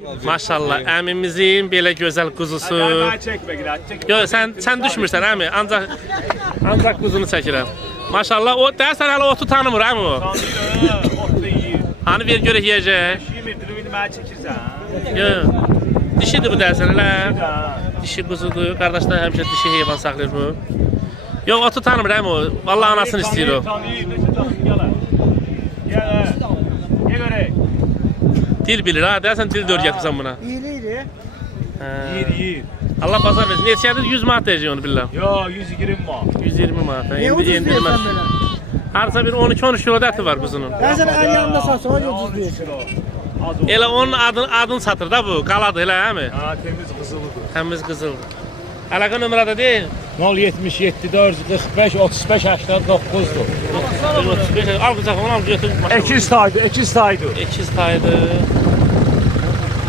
Maşallah əmimizin belə gözəl quzusu. Daha çekme gider. Çek. Yo sən sən düşmürsən əmi, ancaq ancaq quzunu çəkirəm. Maşallah o dəsən hələ otu tanımır əmi o. Hani ver görək yeyəcək. Şimdi drivini bana çekirsen. Yo. Dişidir bu dəsən elə. Dişi quzudur. Qardaşlar həmişə dişi heyvan saxlayır bu. Yox otu tanımır əmi o. Vallahi anasını istəyir o. Tanrı ne tanrı gel. Dil bilir ha. Dəsən dil dör gətirsən buna. İyiliydi. Hə. Yir yir. Allah bazar versin. Neçədir? 100 manat deyəcək onu billah. Yo 120 var. 120 manat. İndi ucuz diyorsun böyle? Harca bir 12-13 kilo dəti var quzunun. Ben sana el yanında satsam 13 ucuz diyorsun. Elə onun adını adını satır da bu. Qaladır elə həmi? Ha temiz kızılıdır. Təmiz qızıldır. Əlaqə nömrədə deyil. 077 445 35 89'dur. 35 al qıcaq onu al götür. maşallah. Ekiz taydı, ekiz taydı. Ekiz taydı.